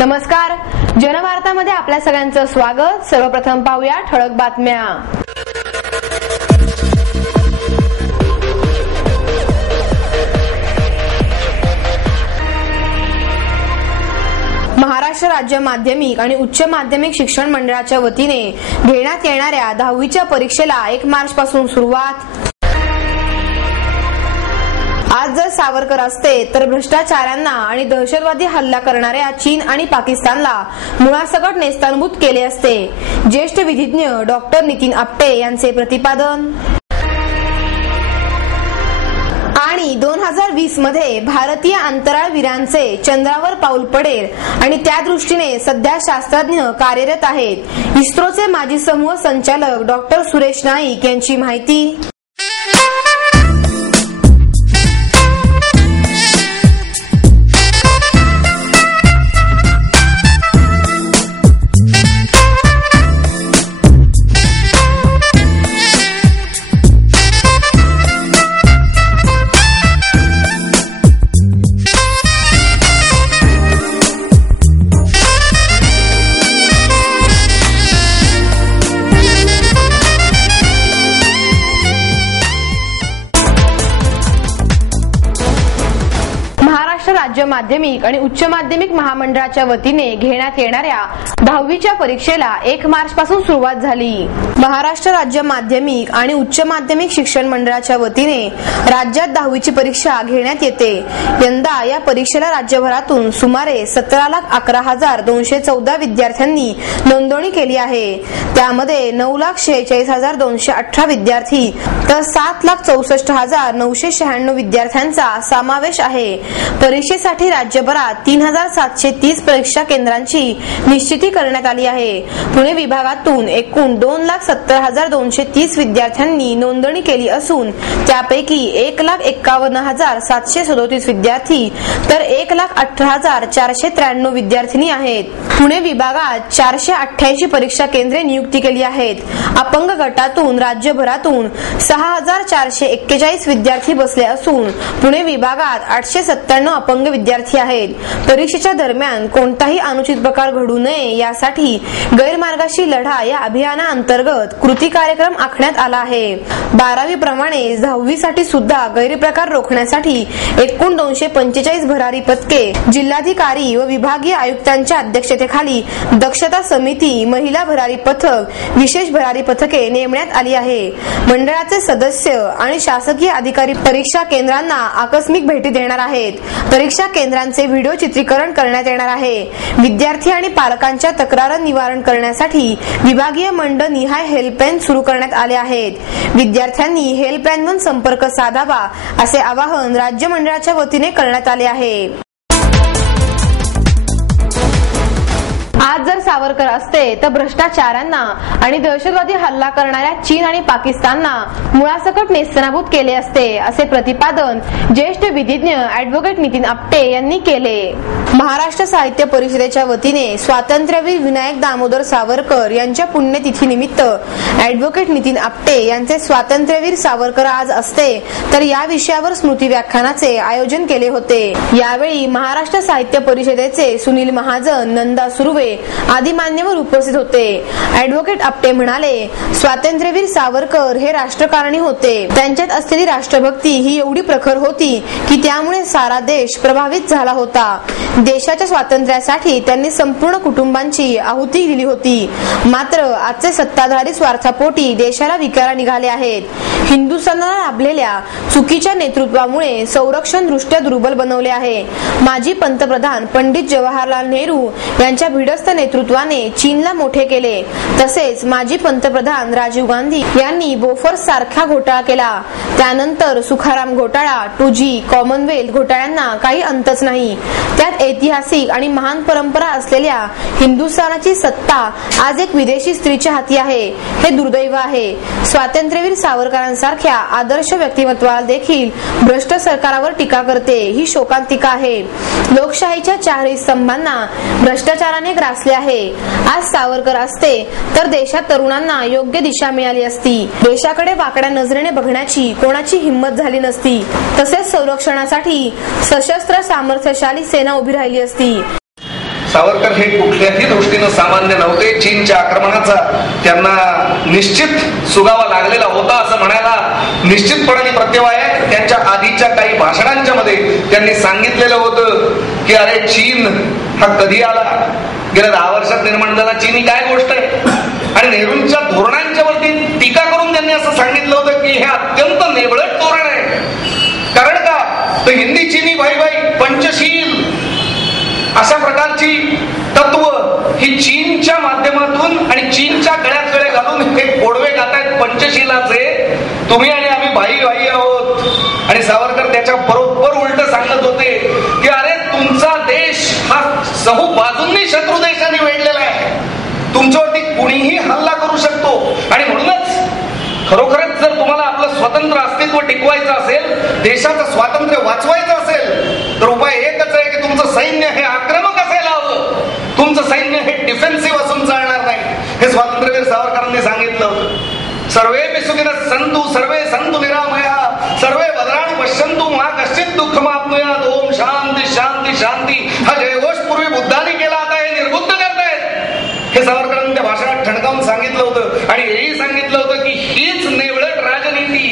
नमस्कार, जनवार्तामध्ये आपल्या सगळ्यांचं स्वागत। सर्वप्रथम पाहूया ठळक बातम्या। महाराष्ट्र राज्य माध्यमिक आणि उच्च माध्यमिक शिक्षण मंडळाच्या वतीने घेण्यात येणाऱ्या 10वीच्या परीक्षेला 1 मार्च पासून सुरुवात। आज जर सावरकर असते तर भ्रष्टाचाऱ्यांना आणि दहशतवादी हल्ला करणाऱ्या चीन आणि पाकिस्तानला मुळासकट नेस्तानभूत केले असते, ज्येष्ठ विधिज्ञ डॉक्टर नितीन आपटे यांचे प्रतिपादन। आणि 2020 मध्ये भारतीय अंतराळवीरांचे चंद्रावर पाऊल पडेल आणि त्या दृष्टीने सध्या शास्त्रज्ञ कार्यरत आहेत, इस्रोचे माजी समूह संचालक डॉक्टर सुरेश नाईक यांची माहिती। राज्य माध्यमिक आणि उच्च माध्यमिक महामंडळाच्या वतीने घेण्यात येणाऱ्या 10वीच्या परीक्षेला 1 मार्च पासून सुरुवात झाली। महाराष्ट्र राज्य माध्यमिक आणि उच्च माध्यमिक शिक्षण मंडळाच्या वतीने राज्यात 10वीची परीक्षा घेण्यात येते। यंदा या परीक्षेला राज्यभरातून सुमारे 17,11,214 विद्यार्थ्यांनी नोंदणी केली आहे। त्यामध्ये 9,46,218 विद्यार्थी तर 7,64,996 विद्यार्थ्यांचा समावेश आहे। परीक्षेसाठी राज्यभरात 3,730 परीक्षा केंद्रांची निश्चिती करण्यात आली आहे। पुणे विभागातून एकूण 2,70,230 विद्यार्थ्यांनी नोंदणी केली असून त्यापैकी 1,51,737 विद्यार्थी तर 1,18,493 विद्यार्थिनी आहेत। पुणे विभागात 488 परीक्षा केंद्रे नियुक्ती केली आहेत। अपंग गटातून राज्यभरातून 6,441 विद्यार्थी बसले असून पुणे विभागात 897 अपंग विद्यार्थी आहेत। परीक्षेच्या दरम्यान कोणताही अनुचित प्रकार घडू नये यासाठी गैरमार्गाशी लढा या अभियानाअंतर्गत कृती कार्यक्रम आखण्यात आला आहे। 12वी प्रमाणे 10वी साठी सुद्धा गैरप्रकार रोखण्यासाठी एकूण 245 भरारी पथके जिल्हाधिकारी व विभागीय आयुक्तांच्या अध्यक्षतेखाली दक्षता समिती, महिला भरारी पथक, विशेष भरारी पथके नेमण्यात आली आहे। मंडळाचे सदस्य आणि शासकीय अधिकारी परीक्षा केंद्रांना आकस्मिक भेटी देणार आहेत। परीक्षा केंद्रांचे व्हिडिओ चित्रीकरण करण्यात येणार आहे। विद्यार्थी आणि पालकांच्या तक्रार निवारण करण्यासाठी विभागीय मंडळ निहाय हेल्पलाईन सुरू करण्यात आले आहेत। विद्यार्थ्यांनी हेल्पलाईनवर संपर्क साधावा असे आवाहन राज्य मंडळाच्या वतीने करण्यात आले आहे। आज जर सावरकर असते तर भ्रष्टाचाऱ्यांना आणि दहशतवादी हल्ला करणाऱ्या चीन आणि पाकिस्तानला मुळासकट नेस्तनाबूत केले असते, असे प्रतिपादन ज्येष्ठ विधिज्ञ ॲडव्होकेट नितीन आपटे यांनी केले। महाराष्ट्र साहित्य परिषदेच्या वतीने स्वातंत्र्यवीर विनायक दामोदर सावरकर यांच्या पुण्यतिथीनिमित्त ॲडव्होकेट नितीन आपटे यांचे स्वातंत्र्यवीर सावरकर आज असते तर या विषयावर स्मृती व्याख्यानाचे आयोजन केले होते। यावेळी महाराष्ट्र साहित्य परिषदेचे सुनील महाजन, नंदा सुर्वे आदी मान्यवर उपस्थित होते। ॲडव्होकेट आपटे म्हणाले, स्वातंत्र्यवीर सावरकर हे राष्ट्रकारणी होते। त्यांच्यात असलेली राष्ट्रभक्ती ही एवढी प्रखर होती की त्यामुळे सारा देश प्रभावित झाला होता। देशाच्या स्वातंत्र्यासाठी त्यांनी संपूर्ण कुटुंबांची आहुती दिली होती। मात्र आजचे सत्ताधारी स्वार्थापोटी देशाला विकायला निघाले आहेत। हिंदुस्थानाला लाभलेल्या चुकीच्या नेतृत्वामुळे संरक्षण दृष्ट्या दुर्बल बनवले आहे। माजी पंतप्रधान पंडित जवाहरलाल नेहरू यांच्या भिडस्त नेतृत्वाने चीनला मोठे केले। तसेच माजी पंतप्रधान राजीव गांधी यांनी बोफोर्स सारखा घोटाळा केला। त्यानंतर सुखाराम घोटाळा, 2G, कॉमनवेल्थ घोटाळ्यांना काही अंतच नाही। त्यात ऐतिहासिक आणि महान परंपरा असलेल्या हिंदुस्थानाची सत्ता आज एक विदेशी स्त्रीच्या हाती आहे, हे दुर्दैव आहे। स्वातंत्र्यवीर सावरकरांसारख्या आदर्श व्यक्तिमत्वाला देखील भ्रष्ट सरकारावर टीका करते, ही शोकांतिका आहे। लोकशाहीच्या 4 स्तंभांना भ्रष्टाचाराने ग्रासले आहे। आज सावरकर असते तर देशात तरुणांना योग्य दिशा मिळाली असती। देशाकडे वाकड्या नजरेने बघण्याची कोणाची हिंमत झाली नसती। तसेच संरक्षणासाठी सशस्त्र सामर्थ्यशाली सेना उभी राहिली असती। सावरकर हे कुठल्याही दृष्टीनं सामान्य नव्हते. चीनच्या आक्रमणाचा त्यांना निश्चित सुगावा लागलेला होता असं म्हणायला निश्चितपणे प्रत्यय आहे. त्यांच्या आधीच्या काही भाषणांच्या मध्ये त्यांनी सांगितलेलं होतं की अरे चीन हा कधी आला, गेल्या 10 वर्षात निर्माण झाला, चीन काय गोष्ट आहे. आणि नेहरूंच्या धोरणांच्या वरती टीका करून त्यांनी असं सांगितलं होतं की हे अत्यंत नेबळट धोरण आहे. कारण का तर हिंदी चीनी भाई भाई पंचशील अशा प्रकारची तत्व ही चीनच्या माध्यमातून आणि चीनच्या गळ्यात गळे घालून हे गोडवे गातायत पंचशीलाचे. तुम्ही आणि आम्ही भाई भाई आहोत. आणि सावरकर त्याच्या बरोबर उलट सांगत होते की अरे तुमचा देश हा सहू बाजूंनी शत्रू देशाने वेढलेला आहे. तुमच्यावरती कुणीही हल्ला करू शकतो. आणि म्हणूनच खरोखरच जर तुम्हाला आपलं स्वतंत्र अस्तित्व टिकवायचं असेल, देशाचं स्वातंत्र्य वाचवायचं असेल, तर उपाय एकच आहे की तुमचं सैन्य हे आक्रमक असायला हवं. तुमचं सैन्य हे डिफेन्सिव्ह असून चालणार नाही. हे स्वातंत्र्यवीर सावरकरांनी सांगितलं होतं. सर्वे सुखिनः सन्तु सर्वे सन्तु निरामयाः सर्वे भद्राणि पश्यन्तु मा कश्चित् दुःखमाप्नुयात्. ओम शांती शांती शांती हा जयघोष पूर्वी बुद्धाने केला, आता हे निर्बुद्ध करतायत. हे सावरकरांनी त्या भाषणात ठणकावून सांगितलं होतं. आणि हेही सांगितलं होतं की हीच नेवळट राजनीती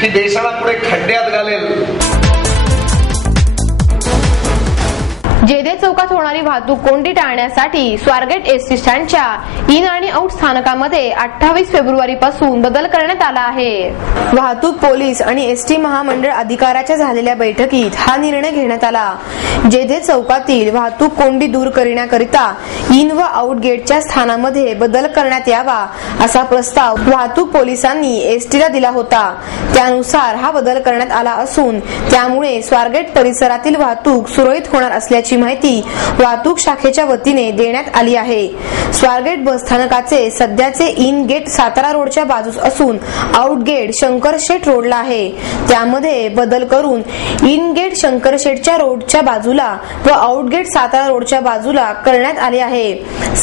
ही देशाला पुढे खड्ड्यात घालेल. जेधे चौकात होणारी वाहतूक कोंडी टाळण्यासाठी स्वारगेट एसटी स्टँडच्या इन आणि आउट स्थानकामध्ये 28 फेब्रुवारी पासून बदल करण्यात आला आहे. वाहतूक पोलीस आणि एसटी महामंडळ अधिकाऱ्याच्या झालेल्या बैठकीत हा निर्णय घेण्यात आला. जेधे चौकातील वाहतूक कोंडी दूर करण्याकरिता इन व आउट गेटच्या स्थानामध्ये बदल करण्यात यावा असा प्रस्ताव वाहतूक पोलिसांनी एसटीला दिला होता. त्यानुसार हा बदल करण्यात आला असून त्यामुळे स्वारगेट परिसरातील वाहतूक सुरळीत होणार असल्याची माहिती वाहतूक शाखेच्या वतीने देण्यात आली आहे. स्वारगेट बसस्थानकाचे सध्याचे इन गेट सातारा रोडच्या बाजूस असून आउट गेट शंकरशेठ रोडला आहे. त्यामध्ये बदल करून इन गेट शंकरशेठच्या रोडच्या बाजूला व आउट गेट सातारा रोडच्या बाजूला करण्यात आले आहे.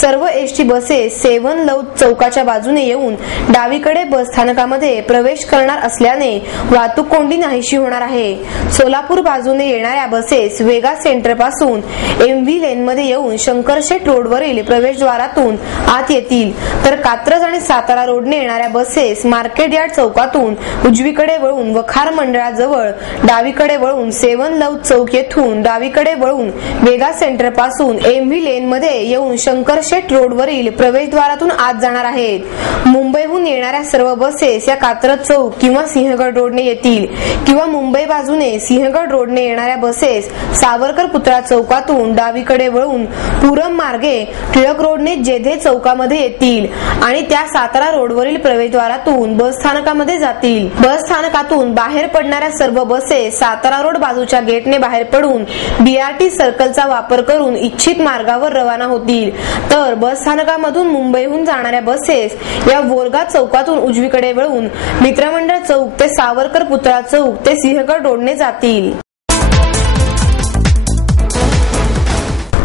सर्व एसटी बसेस 7 लव चौकाच्या बाजूने येऊन डावीकडे बसस्थानकामध्ये प्रवेश करणार असल्याने वाहतूक कोंडी नाहीशी होणार आहे. सोलापूर बाजूने येणाऱ्या बसेस वेगा सेंटर पासून एमव्ही लेन मध्ये येऊन शंकरशेठ रोडवरील प्रवेशद्वारातून आत येतील, तर कात्रज आणि सातारा रोडने येणाऱ्या बसेस मार्केट यार्ड चौकातून उजवीकडे वळून वखार मंडळाजवळ डावीकडे वळून 7 लव चौक येथून डावीकडे वळून वेगा सेंटर पासून एमव्ही लेन मध्ये येऊन शंकरशेठ रोडवरील प्रवेशद्वारातून आत जाणार आहेत. मुंबईहून येणाऱ्या सर्व बसेस या कात्रज चौक किंवा सिंहगड रोडने येतील किंवा मुंबई बाजूने सिंहगड रोडने येणाऱ्या बसेस सावरकर पुतळा चौकातून डावीकडे वळून पूरम मार्गे टिळक रोडने जेधे चौकामध्ये येतील आणि त्या सातारा रोडवरील प्रवेशद्वारातून बस स्थानकामध्ये जातील. बस स्थानकातून बाहेर पडणाऱ्या सर्व बसेस सातारा रोड बाजूच्या गेटने बाहेर पडून बीआरटी सर्कलचा वापर करून इच्छित मार्गावर रवाना होतील, तर बस स्थानकामधून मुंबईहून जाणाऱ्या बसेस या वोरगा चौकातून उजवीकडे वळून मित्रमंडळ चौक ते सावरकर पुतळा चौक ते सिंहगड रोडने जातील.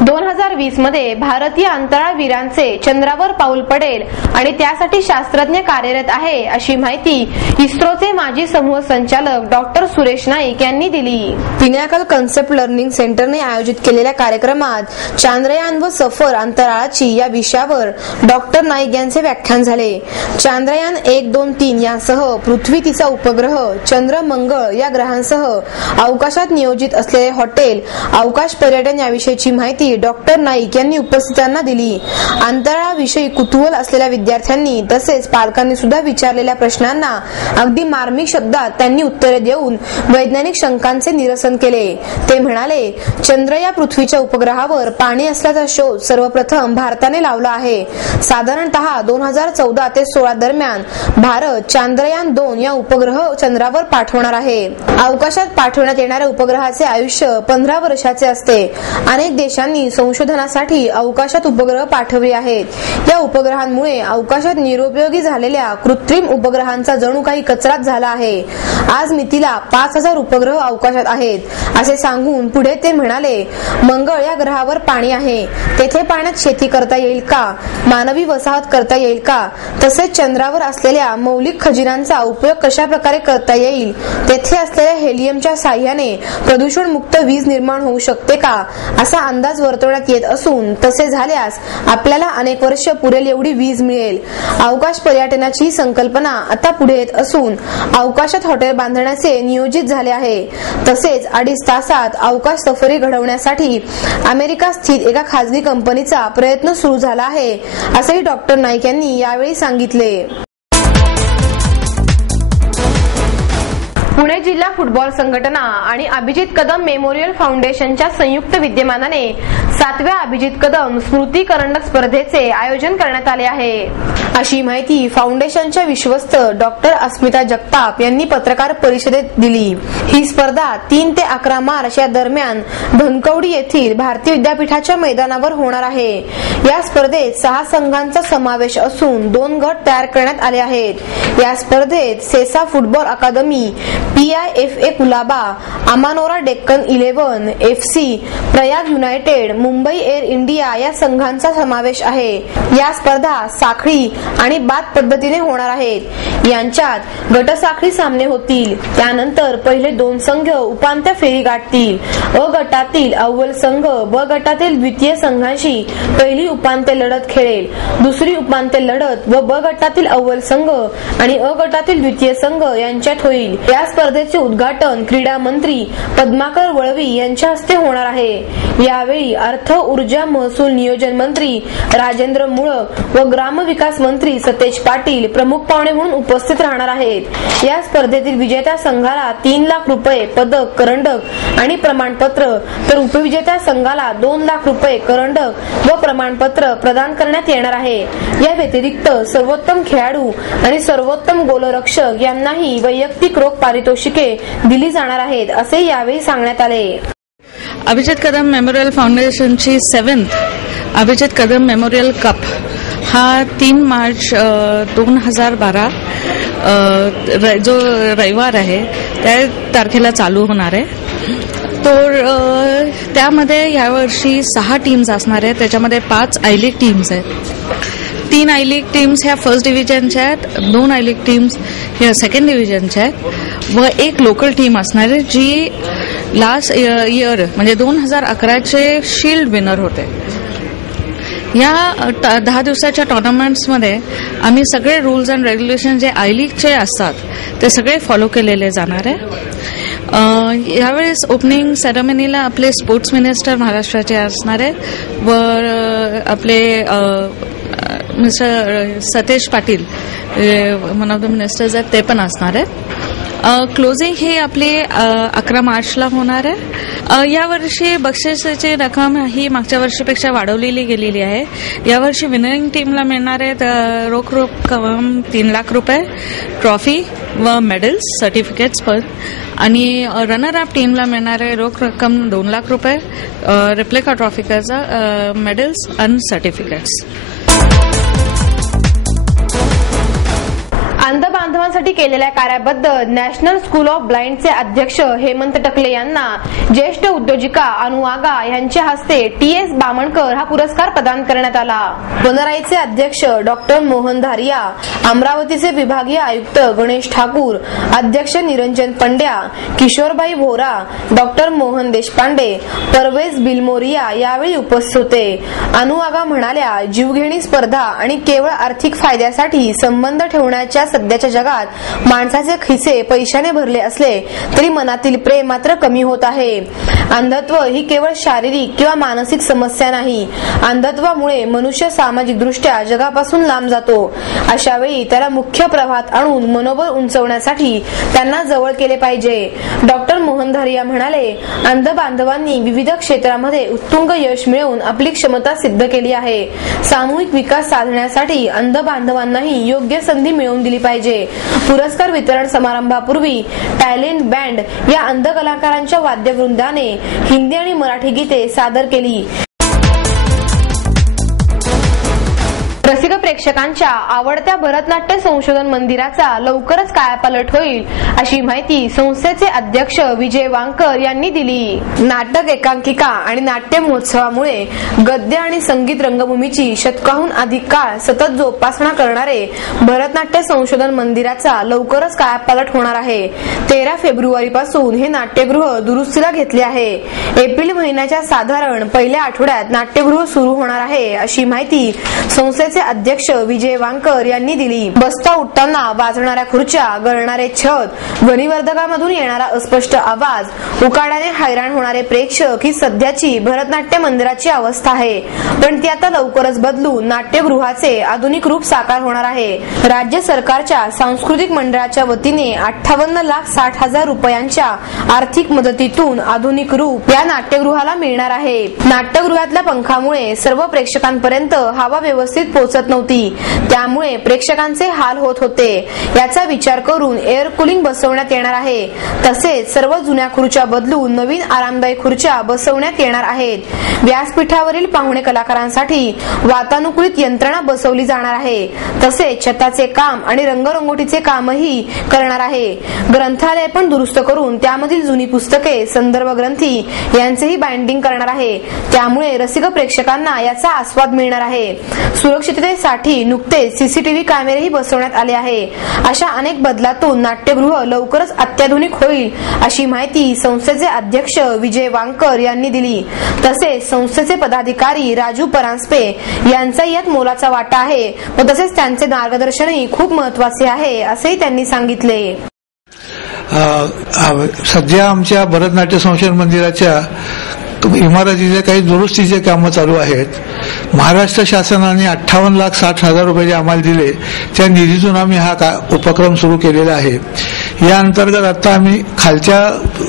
2020 मध्ये भारतीय अंतराळवीरांचे चंद्रावर पाऊल पडेल आणि त्यासाठी शास्त्रज्ञ कार्यरत आहे अशी माहिती इस्रोचे माजी समूह संचालक डॉक्टर सुरेश नाईक यांनी दिली. पिनॅकल कन्सेप्ट लर्निंग सेंटरने आयोजित केलेल्या कार्यक्रमात चांद्रयान व सफर अंतराळाची या विषयावर डॉक्टर नाईक यांचे व्याख्यान झाले. चांद्रयान 1, 2, 3 यासह पृथ्वी, तिचा उपग्रह, चंद्र, मंगळ या ग्रहांसह अवकाशात नियोजित असलेले हॉटेल, अवकाश पर्यटन याविषयीची माहिती डॉक्टर नाईक यांनी उपस्थितांना दिली. अंतराळाविषयी कुतूहल असलेल्या विद्यार्थ्यांनी तसेच पालकांनी सुद्धा विचारलेल्या प्रश्नांना अगदी मार्मिक शब्दात त्यांनी उत्तरे देऊन वैज्ञानिक शंकांचे निरसन केले. ते म्हणाले, चंद्र या पृथ्वीच्या उपग्रहावर पाणी असल्याचा शोध सर्वप्रथम भारताने लावला आहे. साधारणतः 2014 ते 16 दरम्यान भारत चांद्रयान 2 या उपग्रह चंद्रावर पाठवणार आहे. अवकाशात पाठवण्यात येणाऱ्या उपग्रहाचे आयुष्य 15 वर्षाचे असते. अनेक देशांनी संशोधनासाठी अवकाशात उपग्रह पाठवले आहेत. या उपग्रहांमुळे अवकाशात निरुपयोगी झालेल्या कृत्रिम उपग्रहांचा जणू काही कचराच झाला आहे. आज मितीला 5000 उपग्रह अवकाशात आहेत असे सांगून पुढे ते म्हणाले, मंगळ या ग्रहावर पाणी आहे. तेथे पाण्यात शेती करता येईल का? मानवी वसाहत करता येईल का? तसेच चंद्रावर असलेल्या मौलिक खजिन्यांचा उपयोग कशा प्रकारे करता येईल? तेथे असलेल्या हेलियमच्या साह्याने प्रदूषण मुक्त वीज निर्माण होऊ शकते का? असा अंदाज वर्तवण्यात येत असून तसे झाल्यास आपल्याला अनेक वर्ष पुरेल एवढी वीज मिळेल. अवकाश पर्यटनाची संकल्पना आता पुढे येत असून अवकाशात हॉटेल बांधण्याचे नियोजित झाले आहे. तसेच 2.5 तासात अवकाश सफरी घडवण्यासाठी अमेरिका स्थित एका खासगी कंपनीचा प्रयत्न सुरू झाला आहे, असेही डॉक्टर नाईक यांनी यावेळी सांगितले. पुणे जिल्हा फुटबॉल संघटना आणि अभिजित कदम मेमोरियल फाउंडेशनच्या संयुक्त विद्यमानाने 7व्या अभिजित कदम स्मृती करंडक स्पर्धेचे आयोजन करण्यात आले आहे, अशी माहिती फाउंडेशनच्या विश्वस्त डॉक्टर अस्मिता जगताप यांनी पत्रकार परिषदेत दिली. ही स्पर्धा 3 ते 11 मार्च या दरम्यान धनकवडी येथील भारतीय विद्यापीठाच्या मैदानावर होणार आहे. या स्पर्धेत 6 संघांचा समावेश असून 2 गट तयार करण्यात आले आहेत. या स्पर्धेत Sesa football academy, PIFA Colaba, Amanora Deccan 11 FC, Prayag united, Mumbai air India या संघांचा समावेश आहे. या स्पर्धा साखळी आणि बाद पद्धतीने होणार आहेत. यांच्यात गटसाखळी सामने होतील. त्यानंतर पहिले 2 संघ उपांत्य फेरी गाठतील. अ गटातील अव्वल संघ ब गटातील द्वितीय संघांशी पहिली उपांत्य लढत खेळेल. दुसरी उपांत्य लढत व ब गटातील अव्वल संघ आणि अ गटातील द्वितीय संघ यांच्यात होईल. या स्पर्धेचे उद्घाटन क्रीडा मंत्री पद्माकर वळवी यांच्या हस्ते होणार आहे. यावेळी अर्थ, ऊर्जा, महसूल नियोजन मंत्री राजेंद्र मुळक व ग्रामविकास मंत्री सतेज पाटील प्रमुख पाहुणे म्हणून उपस्थित राहणार आहेत. या स्पर्धेतील विजेत्या संघाला 3 लाख रुपये पदक, करंडक आणि प्रमाणपत्र, तर उपविजेत्या संघाला 2 लाख रुपये करंडक व प्रमाणपत्र प्रदान करण्यात येणार आहे. या व्यतिरिक्त सर्वोत्तम खेळाडू आणि सर्वोत्तम गोलरक्षक यांनाही वैयक्तिक रोख पारितोषिके दिली जाणार आहेत, असे यावेळी सांगण्यात आले. अभिजित कदम मेमोरियल फाउंडेशनची 7th Abhijit Kadam memorial cup हा 3 मार्च 2012 जो रविवार आहे त्या तारखेला चालू होणार आहे. तर त्यामध्ये यावर्षी 6 टीम्स असणार आहेत. त्याच्यामध्ये 5 आय लीग टीम्स आहेत. 3 आय लीग टीम्स ह्या फर्स्ट डिव्हिजनच्या आहेत, 2 आय लीग टीम्स ह्या सेकंड डिव्हिजनच्या आहेत व 1 लोकल टीम असणार आहे जी लास्ट इयर म्हणजे 2011चे शील्ड विनर होते. या 10 दिवसाच्या टुर्नामेंट्समध्ये आम्ही सगळे रूल्स अँड रेग्युलेशन जे आय लीगचे असतात ते सगळे फॉलो केलेले जाणार आहे. यावेळेस ओपनिंग सेरेमनीला आपले स्पोर्ट्स मिनिस्टर महाराष्ट्राचे असणार आहे व आपले mister Satej Patil one of the ministers आहेत ते पण असणार आहेत. क्लोजिंग ही आपली 11 मार्चला होणार आहे. यावर्षी बक्षिसाची रक्कम ही मागच्या वर्षीपेक्षा वाढवलेली गेलेली आहे. यावर्षी विनरिंग टीमला मिळणार आहेत रोख रक्कम 3 लाख रुपये, ट्रॉफी व मेडल्स, सर्टिफिकेट्स पण, आणि रनर अप टीमला मिळणार आहे रोख रक्कम 2 लाख रुपये, रेप्लिका ट्रॉफीचा, मेडल्स आणि सर्टिफिकेट्स. अंध बांधवांसाठी केलेल्या कार्याबद्दल नॅशनल स्कूल ऑफ ब्लाइंडचे अध्यक्ष हेमंत टकले यांना ज्येष्ठ उद्योजिका अनु आगा यांच्या हस्ते TS बामणकर हा पुरस्कार प्रदान करण्यात आला. वनराईचे अध्यक्ष डॉक्टर मोहन धारिया, अमरावतीचे विभागीय आयुक्त गणेश ठाकूर, अध्यक्ष निरंजन पंड्या, किशोरबाई भोरा, डॉक्टर मोहन देशपांडे, परवेज बिलमोरिया यावेळी उपस्थित होते. अनु आगा म्हणाल्या, जीवघेणी स्पर्धा आणि केवळ आर्थिक फायद्यासाठी संबंध ठेवण्याच्या सध्याच्या जगात माणसाचे खिसे पैशाने भरले असले तरी मनातील प्रेम मात्र कमी होत आहे. अंधत्व ही केवळ शारीरिक किंवा मानसिक समस्या नाही. अंधत्वामुळे मनुष्य सामाजिक दृष्ट्या जगापासून लांब जातो. अशा वेळी त्याला मुख्य प्रवाहात आणून मनोबल उंचवण्यासाठी त्यांना जवळ केले पाहिजे. डॉक्टर मोहन धारिया म्हणाले, अंध बांधवांनी विविध क्षेत्रामध्ये उत्तुंग यश मिळवून आपली क्षमता सिद्ध केली आहे. सामूहिक विकास साधण्यासाठी अंध बांधवांनाही योग्य संधी मिळवून दिली पाहिजे. पुरस्कार वितरण समारंभापूर्वी टॅलेंट बँड या अंध कलाकारांच्या वाद्यवृंदाने हिंदी आणि मराठी गीते सादर केली. रसिक प्रेक्षकांच्या आवडत्या भरतनाट्य संशोधन मंदिराचा लवकरच कायापालट होईल अशी माहिती संस्थेचे अध्यक्ष विजय वांकर यांनी दिली. नाटक एकांकिका आणि नाट्य महोत्सवामुळे गद्य आणि संगीत रंगभूमीची शतकाहून अधिक काळ सतत जोपासना करणारे भरतनाट्य संशोधन मंदिराचा लवकरच कायापालट होणार आहे. 13 फेब्रुवारीपासून हे नाट्यगृह दुरुस्तीला घेतले आहे. एप्रिल महिन्याच्या साधारण पहिल्या आठवड्यात नाट्यगृह सुरू होणार आहे अशी माहिती संस्थेचे अध्यक्ष विजय वांकर यांनी दिली. बसता उठताना वाजणाऱ्या खुर्च्या, गळणारे छत, ध्वनिवर्धकामधून येणारा अस्पष्ट आवाज, उकाड्याने हैराण होणारे प्रेक्षक ही सध्याची भरतनाट्य मंदिराची अवस्था आहे. पण ती आता लवकरच बदलून नाट्यगृहाचे आधुनिक रूप साकार होणार आहे. राज्य सरकारच्या सांस्कृतिक मंडळाच्या वतीने 58,60,000 रुपयांच्या आर्थिक मदतीतून आधुनिक रूप या नाट्यगृहाला मिळणार आहे. नाट्यगृहातल्या पंखामुळे सर्व प्रेक्षकांपर्यंत हवा व्यवस्थित पोहोचत नव्हती, त्यामुळे प्रेक्षकांचे हाल होत होते. याचा विचार करून एअर कुलिंग बसवण्यात येणार आहे. तसेच सर्व जुन्या खुर्च्या बदलून नवीन आरामदायी खुर्च्या बसवण्यात येणार आहेत. व्यासपीठावरील पाहुणे कलाकारांसाठी वातानुकूलित यंत्रणा बसवली जाणार आहे. तसेच छताचे काम आणि रंगरंगोटीचे कामही करणार आहे. ग्रंथालय पण दुरुस्त करून त्यामधील जुनी पुस्तके, संदर्भ ग्रंथी यांचेही बाइंडिंग करणार आहे. त्यामुळे रसिक प्रेक्षकांना याचा आस्वाद मिळणार आहे. सुरक्षिततेसाठी नुकतेच सीसीटीव्ही कॅमेरेही बसवण्यात आले आहे. अशा अनेक बदलातून नाट्यगृह लवकरच अत्याधुनिक होईल अशी माहिती संस्थेचे अध्यक्ष विजय वांकर यांनी दिली. तसेच संस्थेचे पदाधिकारी राजू परांजपे यांचाही यात मोलाचा वाटा आहे व तसेच त्यांचे मार्गदर्शनही खूप महत्वाचे आहे असेही त्यांनी सांगितले. सध्या आमच्या भरतनाट्य संशोधन मंदिराच्या इमारतीचे काही दुरुस्तीचे कामं चालू आहेत. महाराष्ट्र शासनाने 58,60,000 रुपये आम्हाला दिले, त्या निधीतून आम्ही हा उपक्रम सुरू केलेला आहे. या अंतर्गत आता आम्ही खालच्या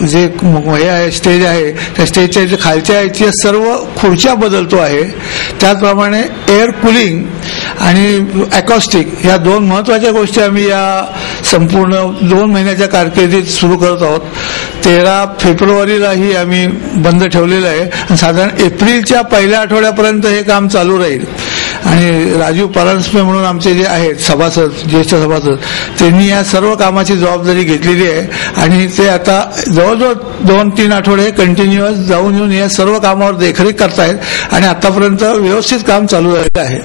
जे हे आहे स्टेज आहे त्या स्टेजच्या खालच्या याच्या सर्व खुर्च्या बदलतो आहे. त्याचप्रमाणे एअर कुलिंग आणि अकॉस्टिक या 2 महत्वाच्या गोष्टी आम्ही या संपूर्ण 2 महिन्याच्या कारकिर्दीत सुरू करत आहोत. 13 फेब्रुवारीलाही आम्ही बंद ठेवलेलं आहे आणि साधारण एप्रिलच्या पहिल्या आठवड्यापर्यंत हे काम चालू राहील. आणि राजू परांजपे म्हणून आमचे जे आहेत सभासद, ज्येष्ठ सभासद, त्यांनी या सर्व कामाची जबाबदारी घेतलेली आहे आणि ते आता जवळजवळ 2-3 आठवडे कंटिन्युअस जाऊन येऊन या सर्व कामावर देखरेख करतायत आणि आतापर्यंत व्यवस्थित काम चालू झालेलं आहे.